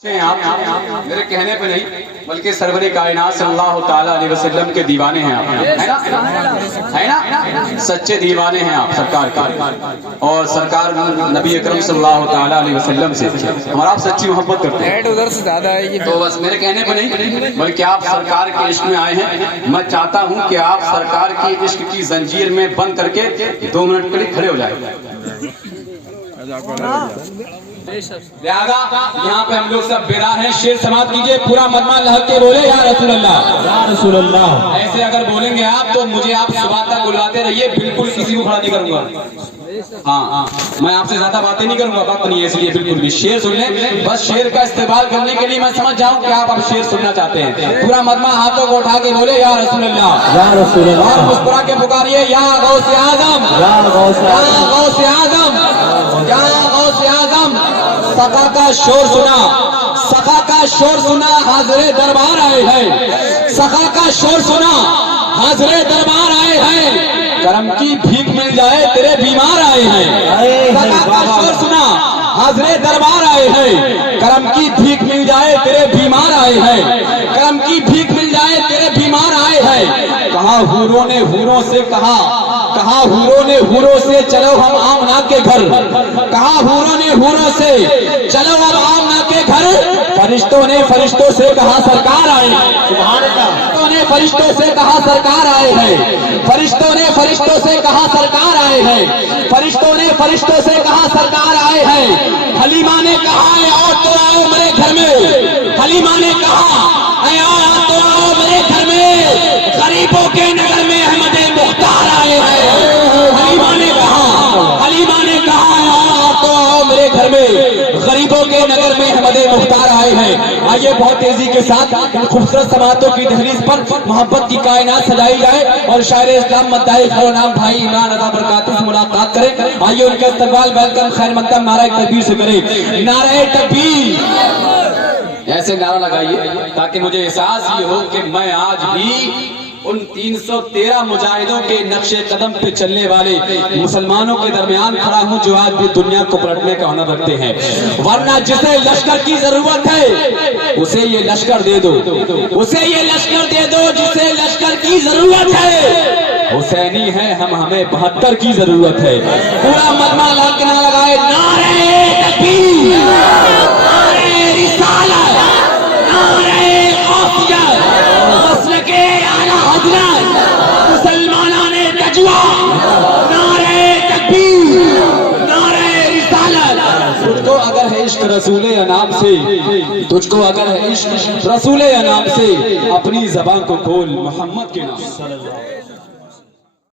आप मेरे कहने पे नहीं बल्कि सरवरे कायनात सल्लल्लाहु ताला अलैहि वसल्लम के दीवाने हैं आप, है ना? सच्चे दीवाने हैं आप सरकार के, और सरकार नबी अकरम सल्लल्लाहु ताला अलैहि वसल्लम से हमारा आप सच्ची मोहब्बत करते हैं। उधर से ज्यादा है तो बस मेरे कहने पे नहीं बल्कि आप सरकार के इश्क में आए हैं। मैं चाहता हूँ कि आप सरकार की इश्क की जंजीर में बंद करके 2 मिनट के लिए खड़े हो जाए। लिहाजा यहाँ पे हम लोग सब बेदार हैं। शेर समाप्त कीजिए, पूरा मजमा लहक के बोले या रसूल अल्लाह, या रसूल अल्लाह। ऐसे अगर बोलेंगे आप तो मुझे आप सुबह तक बुलाते रहिए, बिल्कुल किसी को खड़ा नहीं करूंगा। हाँ, मैं आपसे ज्यादा बातें नहीं करूंगा, वक्त नहीं है इसलिए बिल्कुल भी। शेर सुन लें, बस शेर का इस्तेमाल करने के लिए मैं समझ जाऊं कि आप अब शेर सुनना चाहते हैं। पूरा मजमा हाथों को उठा के बोले या रसूल अल्लाह, या रसूल अल्लाह, और मुस्कुरा के पुकारिए या गौसे आजम, या गौसे आजम, या गौसे आजम। सखा का शोर सुना, सखा का शोर सुना, हाज़िरे दरबार आए हैं। सखा का शोर सुना, हाज़िरे दरबार आए हैं। करम की भीख मिल जाए तेरे बीमार आए हैं। सखा का शोर सुना, हाज़िरे दरबार आए हैं। करम की भीख मिल जाए तेरे बीमार आए हैं। करम की भीख मिल जाए तेरे बीमार आए हैं। कहा हूरों ने हूरों से कहा, कहा हूरों ने हूरों से चलो हम आमना के घर। कहा हूरों ने हूरों से चलो अब आमना के घर। फरिश्तों ने फरिश्तों से कहा सरकार आए हैं। फरिश्तों ने फरिश्तों से कहा सरकार आए हैं। फरिश्तों ने फरिश्तों से कहा सरकार आए हैं। फरिश्तों ने फरिश्तों से कहा सरकार आए हैं। हलीमा ने कहा आओ तो आओ मेरे घर में। हलीमा ने कहा आओ तो आओ मेरे घर में। गरीबों के नगर में अहमदे मुख्तार आए हैं। हलीमा ने कहा, हलीमा ने कहा आओ तो आओ मेरे घर में। गरीबों के नगर में अहमदे मुख्तार आए हैं। आइए बहुत तेजी के साथ खूबसूरत समातों की दहलीज पर मोहब्बत की कायनात सजाई जाए और शायर इस्लाम मद्दाई खैर नाम भाई इमरान रज़ा बरकातहू से मुलाकात करें। आइए उनका इस्तकबाल वेलकम खैर मकदम नारा तकबीर से करें। नारा तकबीर ऐसे नारा लगाइए ताकि मुझे एहसास ये हो कि मैं आज भी उन 313 मुजाहिदों के नक्शे कदम पे चलने वाले मुसलमानों के दरमियान खड़ा हूं जो आज भी दुनिया को पलटने का हुनर रखते हैं। वरना जिसे लश्कर की जरूरत है उसे ये लश्कर दे दो, उसे ये लश्कर दे दो जिसे लश्कर की जरूरत है। हुसैनी है हम, हमें 72 की जरूरत है। पूरा मजमा लाके लगाए नारे तकबीर, नारे रिसालत, नारे गौसिया, मसलके आला हज़रत, मुसलमानाने तजवा, नारे तकबीर, नारे रिसालत। तुझको अगर है इश्क रसूले अनाम से, तुझको अगर है इश्क रसूले अनाम से, अपनी ज़बान को खोल मोहम्मद के नाम।